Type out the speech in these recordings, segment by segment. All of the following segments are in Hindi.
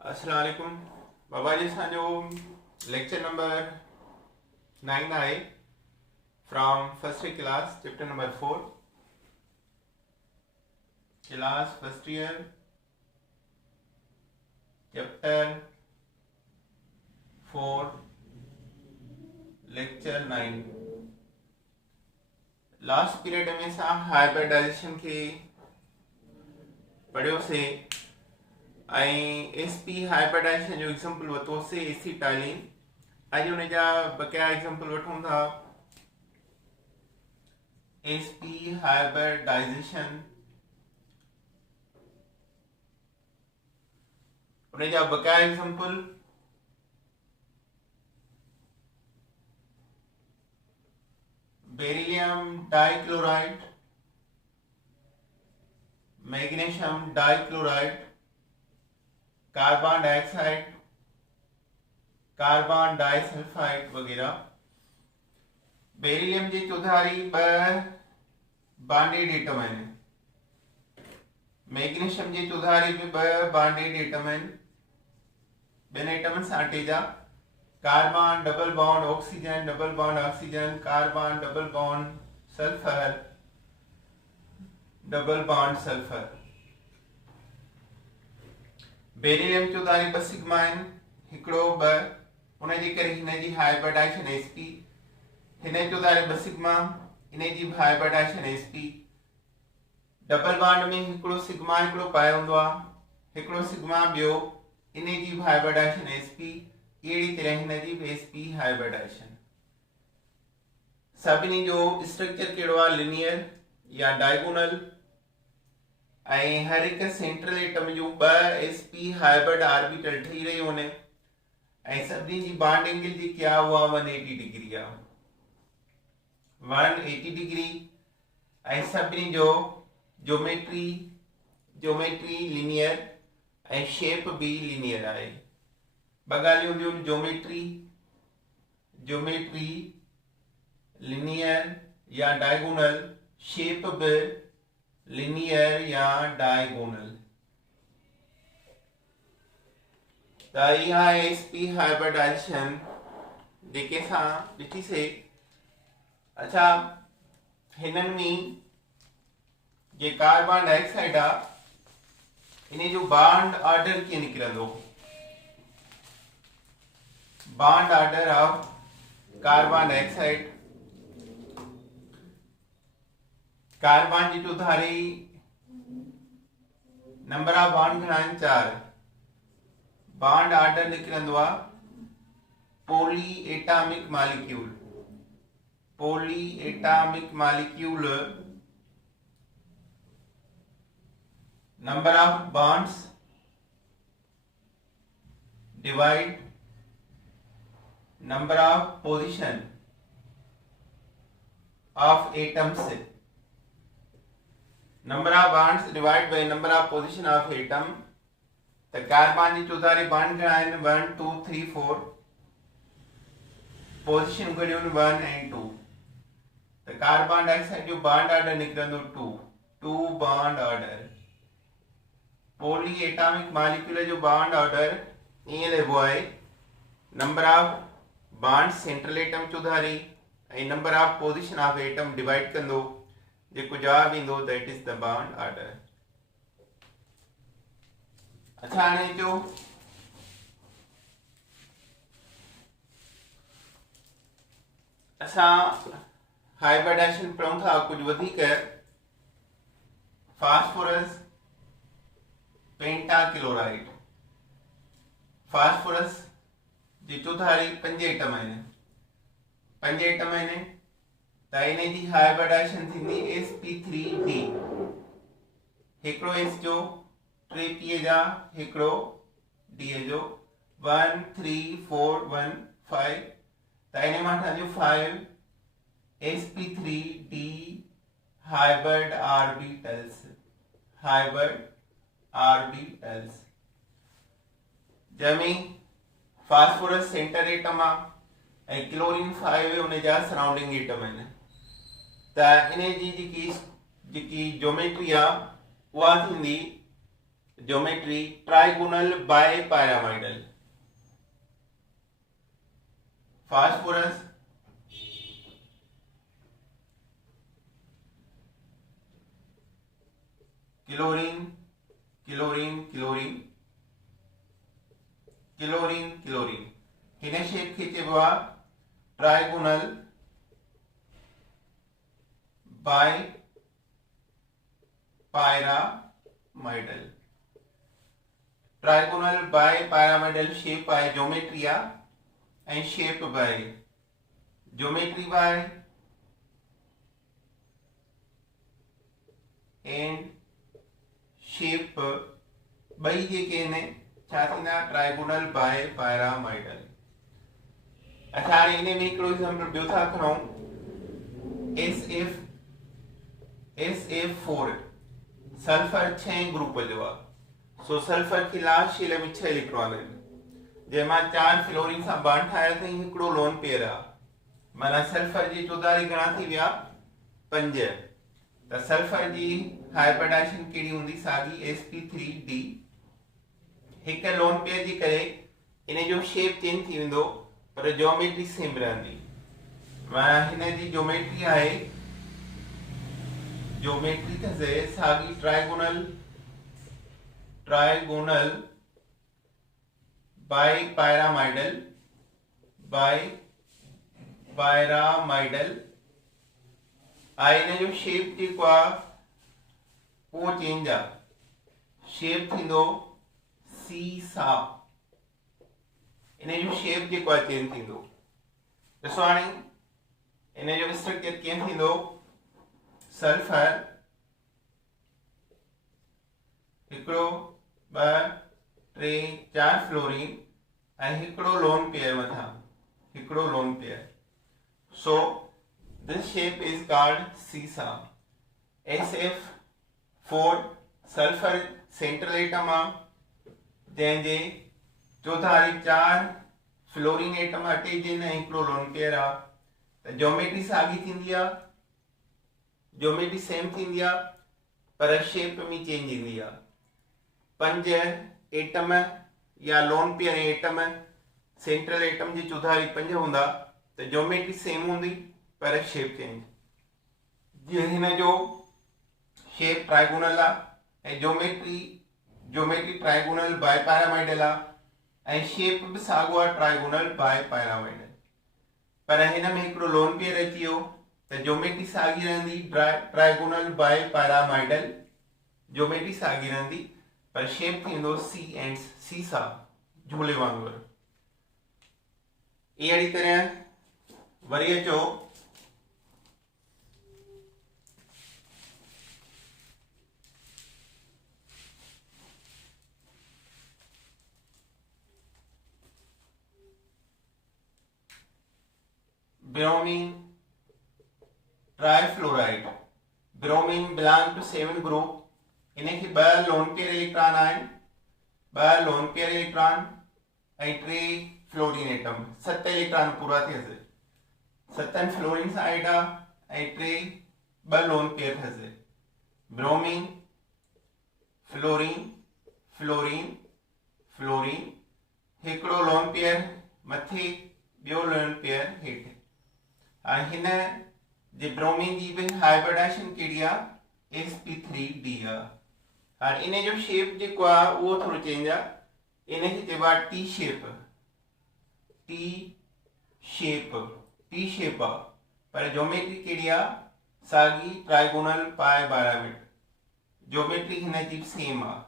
अस्सलाम वालेकुम बाबा जी। असांजो लेक्चर नंबर 9 आहे from first class chapter number 4 class first year chapter 4 lecture 9। Last period में असां हाइब्रिडाइजेशन के पढ़ियोसीं ऐं एसपी हाइब्रिडाइजेशन जो एग्जाम्पल वरितोसीं एसिटाइलिन। अॼु हुन जा बक़ाया एग्जाम्पल वठूं था। एसपी हाइब्रिडाइजेशन हुन जा बक़ाया example beryllium dichloride, magnesium dichloride, carbon dioxide, carbon disulphide वगैरह। बेरिलियम जी चौधारी ब बॉन्डेड एटम आहिनि, मैग्नीशियम जी चौधारी भी ब बॉन्डेड एटम आहिनि, ॿिनि एटमनि सां अटैच आहे। Carbon double bond oxygen, double bond oxygen, carbon double bond sulphur, double bond sulphur. Beryllium चौधारी ब सिग्मा आहिनि, हिकिड़ो ब, उन जे करे हिन जी हाइब्रिडाइजेशन एसपी। हिन चौधारी ब सिग्मा, इन जी हाइब्रिडाइजेशन एसपी। डबल बॉन्ड में हिकिड़ो सिग्मा हिकिड़ो पाए हूंदो आहे, हिकिड़ो सिग्मा ॿियो, इन जी हाइब्रिडाइजेशन एसपी। अहिड़ी तरह हिन जी एसपी हाइब्रिडाइजेशन। सभिनी जो स्ट्रक्चर कहिड़ो आहे, लिनियर या डायगोनल, ऐं हर हिकु सेंट्रल एटम जूं ब एसपी हाइब्रिड ऑर्बिटल ठही रहियूं आहिनि, ऐं सभिनी जी बॉन्ड एंगल जेकी आहे उहा 180 डिग्री आहे, 180 डिग्री। ऐं सभिनी जो ज्योमेट्री लिनियर ऐं शेप भी लिनियर आहे। ॿ ॻाल्हियूं हूंदियूं, ज्योमेट्री लिनियर या डायगोनल, शेप भी लिनियर या डायगोनल। त इहा एसपी हाइब्रिडाइजेशन जेके असां ॾिठीसीं। अच्छा, हिननि में जे कार्बन डाइऑक्साइड आहे, इन जो बॉन्ड ऑर्डर कीअं निकिरंदो? Bond order of carbon dioxide, carbon जी चौधारी नंबर ऑफ बॉन्ड घणा आहिनि? 4। बॉन्ड ऑर्डर निकिरंदो आहे polyatomic molecule. Polyatomic molecule number of bonds divide number of position of atoms। number of bonds divided by number of position of atom। तो कार्बन जी चौधारी बॉन्ड घणा आहिनि? 1 2 3 4। पोजीशन घणियूं आहिनि? 1 ऐं 2। तो कार्बन डाइऑक्साइड जो बॉन्ड ऑर्डर निकिरंदो 2 bond order. Polyatomic molecule जो बॉन्ड ऑर्डर ईअं लिखबो आहे, number of bond central atom चौधारी ऐं number of position of atom divide कंदो, जेको जवाब ईंदो that is the bond order. अच्छा, हाणे जो असां हाइब्रिडाइजेशन पढ़ूं था कुछ वधीक। फास्फोरस पेंटाक्लोराइड, फास्फोरस जी चौधारी 5 एटम आहिनि, 5 एटम आहिनि। त इन जी हाइब्रिडाइजेशन थींदी sp3d। हिकिड़ो s जो, 3 p जा, हिकिड़ो d जो, 1 3 4 1 5। त इन मां ठहंदियूं 5 sp3d hybrid orbitals. Hybrid orbitals जंहिंमें फास्फोरस सेंटर एटम आहे ऐं क्लोरीन 5 उन जा सराउंडिंग एटम आहिनि। त इन जी जेकी ज्योमेट्री आहे उहा थींदी geometry trigonal bipyramidal. Phosphorus, chlorine chlorine chlorine chlorine chlorine हिने शेप खींचेबा trigonal bipyramidal. Trigonal bipyramidal shape by geometry and shape by geometry by and shape बई जेके ने छा थींदा ट्राइगोनल बाय पैरामिडल। अच्छा हाणे इन में हिकिड़ो एग्जांपल ॿियो था खणूं SF4 सल्फर 6 ग्रुप जो आहे। सो सल्फर की लास्ट शेल में 6 इलेक्ट्रॉन आहिनि जंहिंमां 4 फ्लोरीन सां बॉन्ड ठाहियो अथई, हिकिड़ो लोन पेयर आहे। माना सल्फर जी चौधारी घणा थी विया 5। त सल्फर जी हाइब्रिडाइजेशन कहिड़ी हूंदी साॻी sp3d। हिक लोन पेयर जी करे इन जो शेप चेंज थी वेंदो पर ज्योमेट्री सेम रहंदी। माना हिन जी ज्योमेट्री आहे ज्योमेट्री थसे साॻी ट्राइगोनल बाय पैरामिडल आहे। इन जो शेप जेको आहे उहो चेंज आहे, शेप थींदो सीसा। इन जो शेप जेको आहे चेंज थींदो। ॾिसो हाणे इन जो स्ट्रक्चर कीअं थींदो। सल्फर हिकिड़ो 2 3 4 फ्लोरीन ऐं हिकिड़ो लोन पेयर मथां हिकिड़ो lone pair. So this shape is called सीसा। SF4 सल्फर सेंट्रल एटम आहे जंहिंजे चौधारी 4 फ्लोरीन एटम अटैच ऐं हिकिड़ो लोन पेयर आहे। त ज्योमेट्री साॻी थींदी आहे, ज्योमेट्री सेम थींदी आहे पर शेप में चेंज ईंदी आहे। 5 एटम या lone pair atom central atom जी चौधारी 5 हूंदा त ज्योमेट्री सेम हूंदी पर शेप चेंज। जीअं हिन जो शेप ट्राइगोनल आहे ऐं ज्योमेट्री ट्राइगोनल बाय पैरामिडल आहे ऐं शेप बि साॻियो आहे ट्राइगोनल बाय पैरामिडल। पर हिन में हिकिड़ो लोन पेयर अची वियो त ज्योमेट्री साॻी रहंदी ट्राइगोनल बाय पैरामिडल, ज्योमेट्री साॻी रहंदी पर शेप थींदो सी एंड सीसा झूले वांगुरु। अहिड़ी तरह वरी अचो bromine trifluoride. Bromine belong to 7 group. इनखे 2 लोन पेयर इलेक्ट्रॉन आहिनि, 2 लोन पेयर इलेक्ट्रॉन ऐं 3 फ्लोरीन एटम। 7 इलेक्ट्रॉन पूरा थियसि। 7 फ्लोरीन सां एड आहे ऐं 2 लोन पेयर थियसि। ब्रोमीन फ्लोरीन फ्लोरीन फ्लोरीन हिकिड़ो लोन पेयर मथे ॿियो लोन पेयर हेठि। हाणे हिन जे ब्रोमीन जी बि हाइब्रिडाइजेशन कहिड़ी आहे sp3d आहे। हाणे इन जो शेप जेको आहे उहो थोरो चेंज आहे। इनखे चइबो आहे टी शेप टी शेप आहे पर ज्योमेट्री कहिड़ी आहे साॻी ट्राइगोनल बाय पैरामिडल। ज्योमेट्री हिन जी सेम आहे।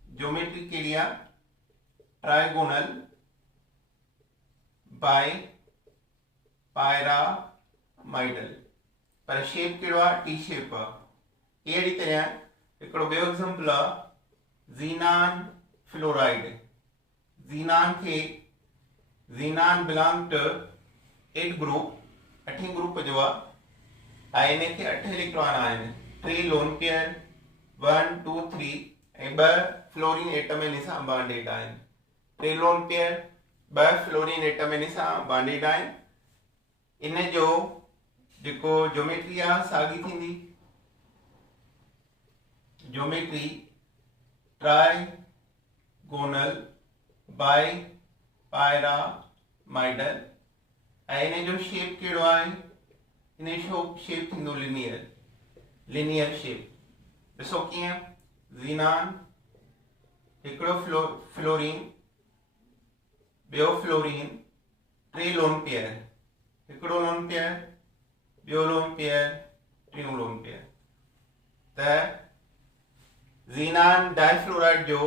ज्योमेट्री कहिड़ी आहे ट्राइगोनल बाय पैरामिडल पर शेप कहिड़ो आहे टी शेप आहे। अहिड़ी तरह हिकिड़ो ॿियो एग्जांपल आहे xenon fluoride. Xenon belong to 8 group, 8 group जो आहे ऐं इनखे 8 इलेक्ट्रॉन आहिनि, 3 लोन पेयर 1 2 3 ऐं 2 फ्लोरीन एटम इन सां बॉन्डेड आहिनि। 3 lone pair 2 fluorine atom in सां बॉन्डेड आहिनि। इन जो जेको ज्योमेट्री आहे साॻी थींदी। ज्योमेट्री ट्राइगोनल बाई पायरामाइडल ऐं इन जो शेप कहिड़ो आहे इन जो शेप थींदो लिनियर शेप ॾिसो कीअं ज़ीनान हिकिड़ो फ्लोरीन ॿियो फ्लोरीन टे लोन पेयर हिकिड़ो लोन पेयर ॿियो लोन पेयर टियों लोन पेयर त ज़ीनान डाइफ्लोराइड जो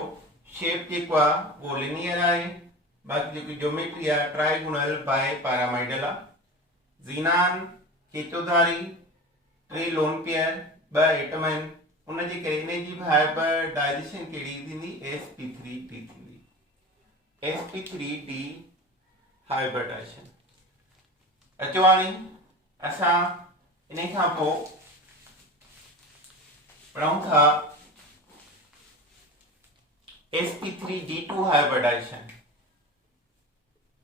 शेप जेको आहे उहो लिनियर आहे बाक़ी जेकी ज्योमेट्री आहे ट्राइगोनल बाय पैरामाइडल आहे ज़ीनान केचोधारी टे लोन पेयर ॿ एटम आहिनि उनजे करे इन जी हाइब्रिडाइजेशन कहिड़ी थींदी sp3d थींदी sp3d हाइब्रिडाइजेशन अचो हाणे असां इन खां पोइ पढ़ूं था sp3d2 हाइब्रिडाइजेशन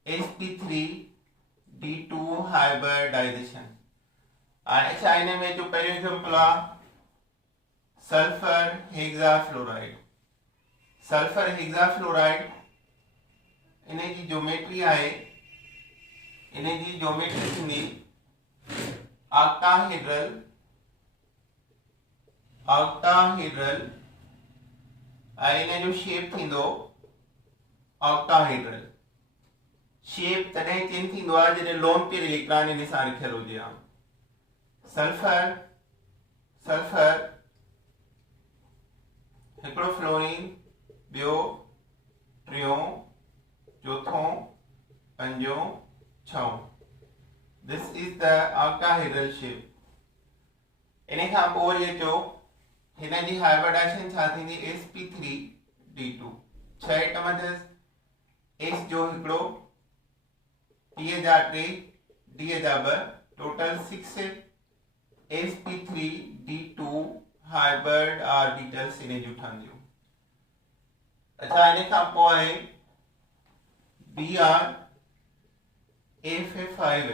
sp3d2 हाइब्रिडाइजेशन हाणे छा हिन में जो पहिरियों एग्जांपल आहे सल्फर हेक्साफ्लोराइड इन जी ज्योमेट्री आहे इन जी ज्योमेट्री थींदी ऑक्टाहेड्रल ऐं इन जो शेप थींदो ऑक्टाहेड्रल शेप तॾहिं चेंज थींदो आहे जॾहिं लोन पेयर इलेक्ट्रॉन इन सां रखियल हुजे हा सल्फर हिकिड़ो फ्लोरीन ॿियो टियों चौथों पंजों छहों this is the octahedral shape इन खां पोइ वरी अचो हिन जी हाइब्रिडाइजेशन छा थींदी sp3d2 छह एटम अथसि s जो हिकिड़ो t जा 3 d जा 2 टोटल 6 sp3d2 हाइब्रिड ऑर्बिटल्स इन जूं ठहंदियूं अच्छा इन खां पोइ आहे Br-F5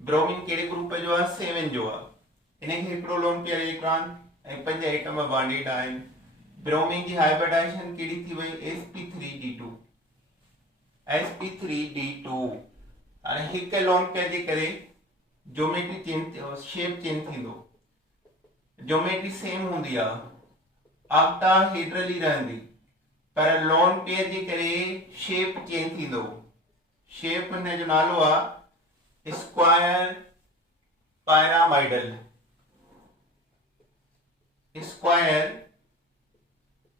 ब्रोमीन कहिड़े ग्रुप जो आहे 7 जो आहे इन खे हिकिड़ो लोन पेयर इलेक्ट्रॉन ऐं 5 एटम बॉन्डेड आहिनि ब्रोमीन जी हाइब्रिडाइजेशन कहिड़ी थी वई sp3d2 हाणे हिकु लोन पेयर जे करे ज्योमेट्री चेंज शेप चेंज थींदो ज्योमेट्री सेम हूंदी आहे ऑक्टाहेड्रल ई रहंदी पर लोन पेयर जे करे शेप चेंज थींदो शेप हिन जो नालो आहे स्क्वायर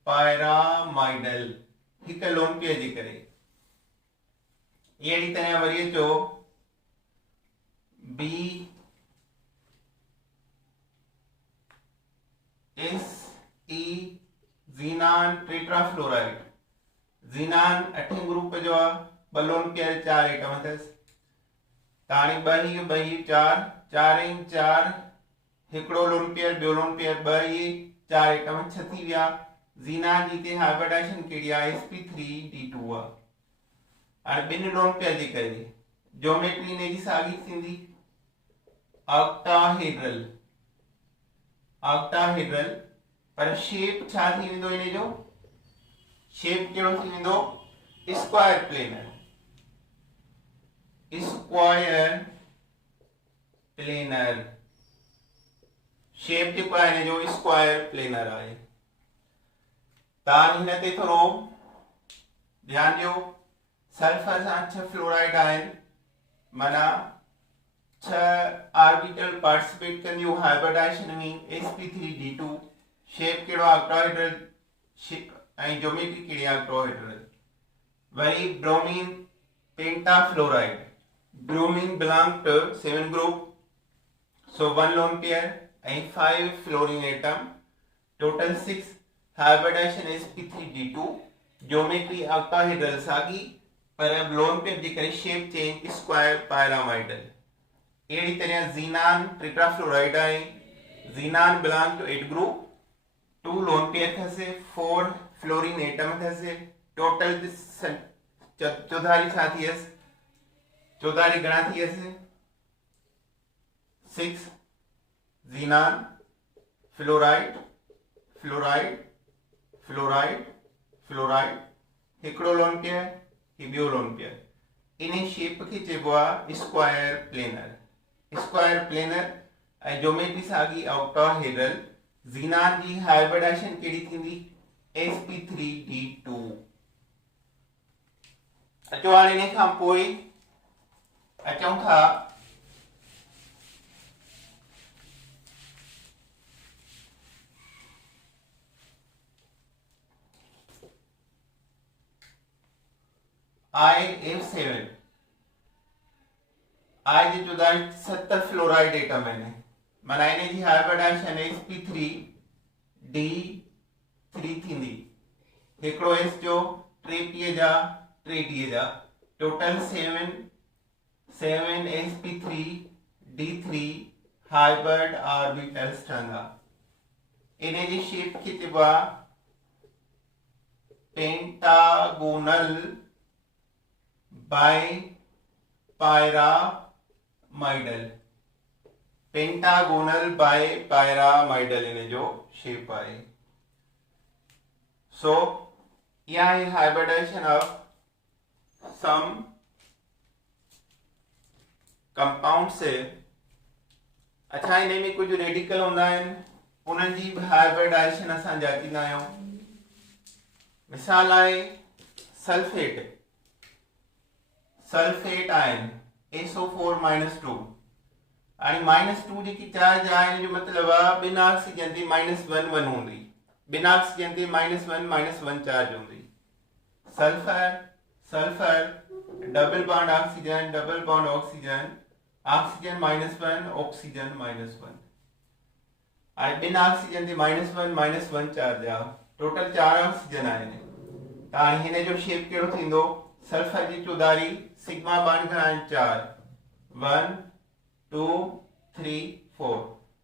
पैरामाइडल हिकु लोन पेयर जे करे अहिड़ी तरह वरी अचो B S E xenon tetrafluoride xenon 8 group जो आहे ॿ लोन पेयर 4 एटम अथसि ताणी 2 4 4 हिकिड़ो लोन पेयर ॿियो लोन पेयर 2 4 एटम 6 थी विया ज़ीनान जी हिते हाइब्रिडाइजेशन कहिड़ी आहे sp3d2 आहे हाणे ॿिनि लोन पेयर जे करे ज्योमेट्री इन जी साॻी थींदी ऑक्टाहेड्रल पर शेप छा थी वेंदो इन जो शेप कहिड़ो थी वेंदो स्क्वायर प्लेनर शेप जेको आहे हिन जो स्क्वायर प्लेनर आहे तव्हां हिन ते थोरो ध्यानु ॾियो सल्फर सां 6 फ्लोराइड आहिनि माना 6 ऑर्बिटल पार्टिसिपेट कंदियूं हाइब्रिडाइजेशन में sp3d2 शेप कहिड़ो ऑक्टाहेड्रल ऐं ज्योमेट्री कहिड़ी ऑक्टाहेड्रल वरी bromine pentafluoride bromine belong to 7 group so 1 lone pair and 5 fluorine atom total 6 hybridization sp3d2 geometry octahedral सागी पर लोन पेयर जे करे शेप चेंज स्क्वायर पैरामाइडल अहिड़ी तरह ज़ीनान टेट्राफ्लोराइड आहे xenon belong to 8 group 2 lone pair थसे 4 फ्लोरीन एटम थसे टोटल चौधारी छा थियस चौधारी घणा थियस 6 xenon fluoride fluoride fluoride fluoride, हिकिड़ो लोन पेयर ही ॿियो लोन पेयर। इन शेप खे चइबो आहे स्क्वायर प्लेनर। स्क्वायर प्लेनर ऐं ज्योमेट्री साॻी ऑक्टाहेड्रल। ज़ीनान जी हाइब्रिडाइजेशन कहिड़ी थींदी? sp3d2। अचो हाणे इन खां पोइ अचूं था IF7। आई जी चौधारी 70 फ्लोराइड एटम आहिनि, माना इन जी हाइब्रिडाइजेशन sp3d3 थींदी। हिकिड़ो s जो टे पीअ जा टे डी जा, टोटल 7 sp3d3 हाइब्रिड ऑर्बिटल्स ठहंदा। इन जी शेप खे चइबो आहे पेंटागोनल बाय पायरामाइडल। पेंटागोनल बाय पायरामाइडल इन जो शेप आहे। सो यह है हाइब्रिडाइजेशन ऑफ सम कंपाउंड से। अच्छा, इन में कुछ रेडिकल होंदा आहिनि, उन्हनि जी भी हाइब्रिडाइजेशन असां जाचींदा आहियूं। मिसाल आहे सल्फेट। सल्फेट आयन SO4-2 आणि -2 जेकी चार्ज आहे इन जो मतलब आहे बिना ऑक्सीजन ते -1 हूंदी, बिना ऑक्सीजन ते -1 चार्ज हूंदी। Sulphur double bond oxygen, double bond oxygen, oxygen -1 oxygen -1 आई बिना ऑक्सीजन ते -1 चार्ज आहे। टोटल 4 ऑक्सीजन आहिनि। त हाणे हिन जो शेप कहिड़ो थींदो? सल्फर जी चौधारी सिग्मा बॉन्ड घणा आहिनि? 4 1 2 3 4,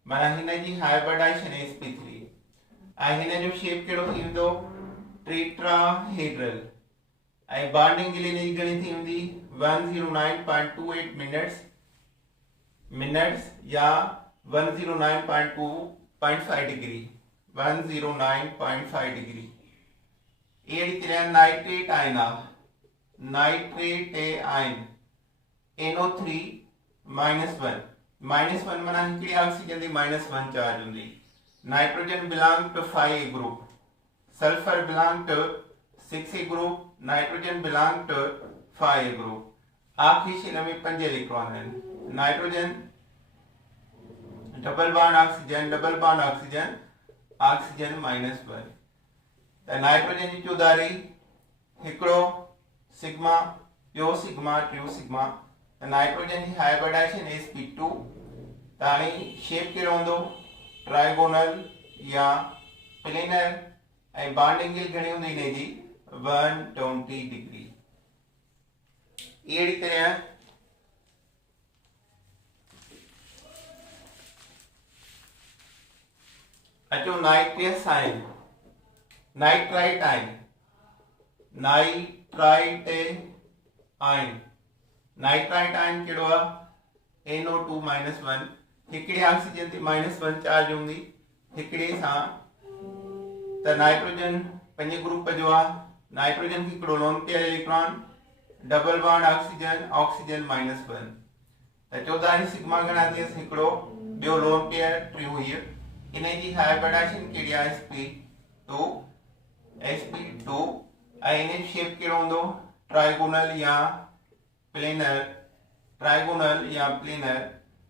माना हिन जी हाइब्रिडाइजेशन sp3 ऐं हिन जो शेप कहिड़ो थींदो? टेट्राहेड्रल। ऐं बॉन्डिंग गिल जी घणी थींदी? 109.28 मिनट्स या 109.5 डिग्री। 109.5 डिग्री। अहिड़ी तरह नाइट्रेट आयन आहे, नाइट्रेट आयन NO3 -1 माना हिकिड़ी ऑक्सीजन ते -1 चार्ज हूंदी। Nitrogen belong to 5 group, sulphur belong to 6 group, nitrogen belong to 5 group. आखिरी शेल में 5 इलेक्ट्रॉन आहिनि। Nitrogen double bond oxygen, double bond oxygen, oxygen -1। त नाइट्रोजन जी चौधारी हिकिड़ो सिग्मा, ॿियो सिग्मा, टियों सिग्मा। त नाइट्रोजन जी हाइब्रिडाइजेशन sp2। त हाणे शेप कहिड़ो हूंदो? ट्राइगोनल या प्लेनर। ऐं बॉन्डिंग गिल घणी हूंदी हिन जी? 120 डिग्री। अहिड़ी तरह अचो nitrous ion, nitrite ion, nitrite ion. Nitrite ion कहिड़ो आहे? NO2 -1, हिकिड़े ऑक्सीजन ते -1 चार्ज हूंदी, हिकिड़े सां। त नाइट्रोजन 5 ग्रुप जो आहे। नाइट्रोजन खे हिकिड़ो lone pair electron, double bond oxygen, oxygen -1। त चौधारी सिग्मा घणा थियसि? हिकिड़ो, ॿियो लोन पेयर, टियों हीअ। इन जी हाइब्रिडाइजेशन कहिड़ी आहे? sp2। ऐं इन जो शेप कहिड़ो हूंदो? ट्राइगोनल या प्लेनर, ट्राइगोनल या प्लेनर।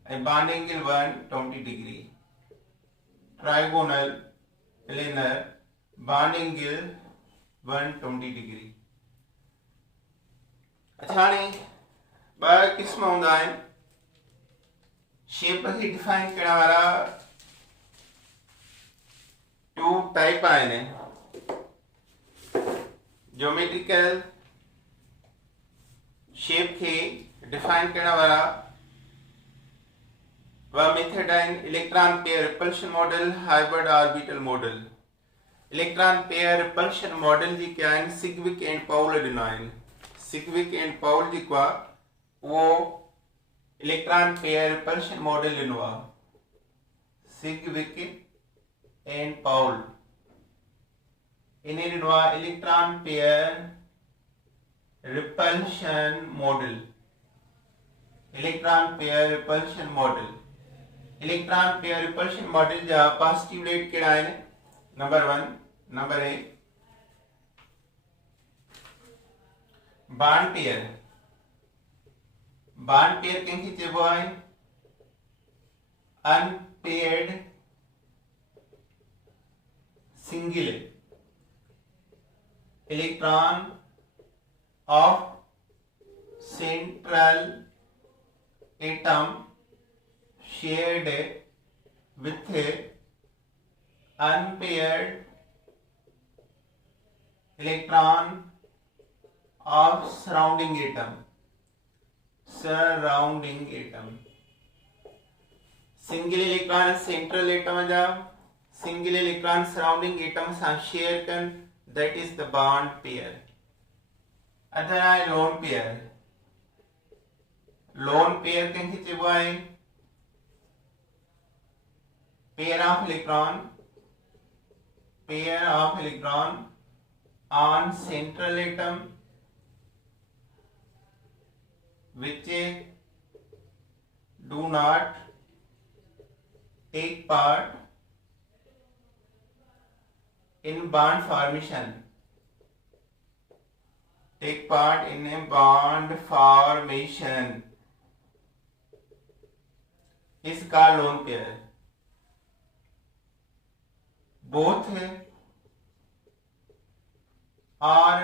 ऐं bonding Gill 120 degree. Trigonal, planar, bonding Gill 120 degree. अच्छा, हाणे ॿ क़िस्म हूंदा आहिनि शेप खे डिफाइन करण वारा। 2 टाइप आहिनि ज्योमेट्रिकल शेप खे डिफाइन करण वारा। वह मेथड आहिनि electron pair repulsion model, hybrid orbital model. Electron pair repulsion model जेके आहिनि सिग्विक एंड पाउल ॾिना आहिनि। सिग्विक एंड पाउल जेको आहे उहो इलेक्ट्रॉन पेयर रिपल्शन मॉडल ॾिनो आहे। सिग्विक एंड पाउल इन ॾिनो आहे electron pair repulsion model. Electron pair repulsion model. Electron pair repulsion model जा पॉजिटिवलेट कहिड़ा आहिनि? Number 1 number a bond pair. Bond pair कंहिंखे चइबो आहे? Unpaired single electron of central atom shared with unpaired electron of surrounding atom। surrounding atom single electron central atom जा सिंगल इलेक्ट्रॉन सराउंडिंग एटम सां शेयर कन, that is the bond pair. Other आहे लोन पेयर। लोन पेयर कंहिंखे चइबो आहे? Pair of electron on central atom which do not take part in bond formation। take part in a bond formation इसका lone pair. both are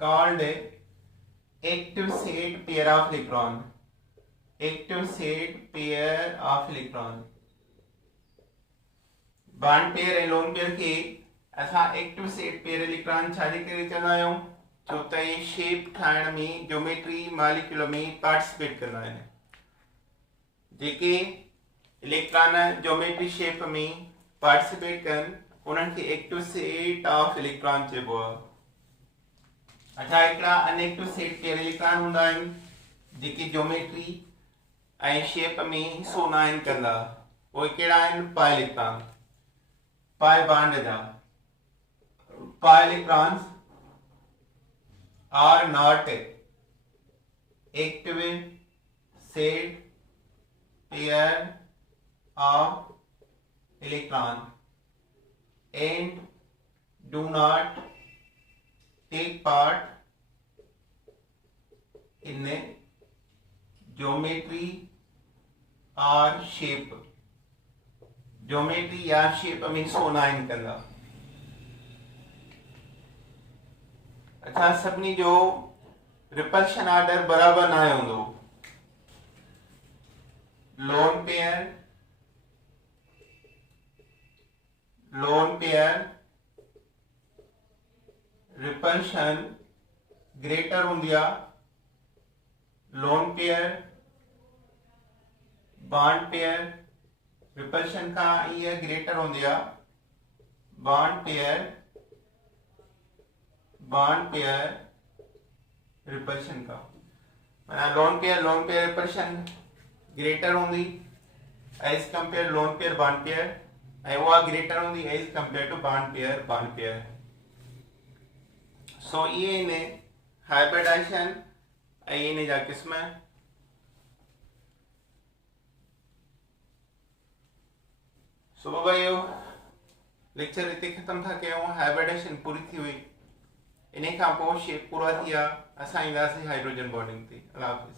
called active set pair of electron। active set pair of electron bond pair ऐं लोन पेयर खे असां एक्टिव सेट पेयर इलेक्ट्रॉन छाजे करे चवंदा आहियूं? छो त इहे शेप ठाहिण में ज्योमेट्री मॉलिक्यूल में पार्टिसिपेट कंदा आहिनि। जेके इलेक्ट्रॉन ज्योमेट्री शेप में पार्टिसिपेट कनि उन्हनि खे एक्टिव सेट ऑफ इलेक्ट्रॉन चइबो आहे। अच्छा, हिकिड़ा अनएक्टिव सेट पेयर इलेक्ट्रॉन हूंदा आहिनि जेके ज्योमेट्री ऐं शेप में हिसो न आहिनि कंदा। उहे कहिड़ा आहिनि? Pi electron. पाई बॉन्ड जा pi electrons are not active set pair of electron and do not take part in geometry or shape। geometry या shape में सोना इन कंदा। अच्छा, सभिनी जो रिपल्शन ऑर्डर बराबर ना हूंदो। लोन पेयर रिपल्शन ग्रेटर हूंदी आहे। Lone pair bond pair repulsion खां इहा ग्रेटर हूंदी आहे। बॉन्ड पेयर रिपल्शन का माना लोन पेयर रिपल्शन ग्रेटर होंगी as compare lone pair bond pair ऐं उहा ग्रेटर होंगी as compare to bond pair. So ये ने हाइब्रिडाइजेशन ऐं इन जा क़िस्म। सो बाबा इहो लेक्चर हिते ख़त्म था कयूं। हाइब्रिडाइजेशन पूरी थी हुई। इन खां पोइ शेप पूरा थी विया, असां ईंदासीं हाइड्रोजन बॉन्डिंग ते। अल्लाह हाफ़िज़।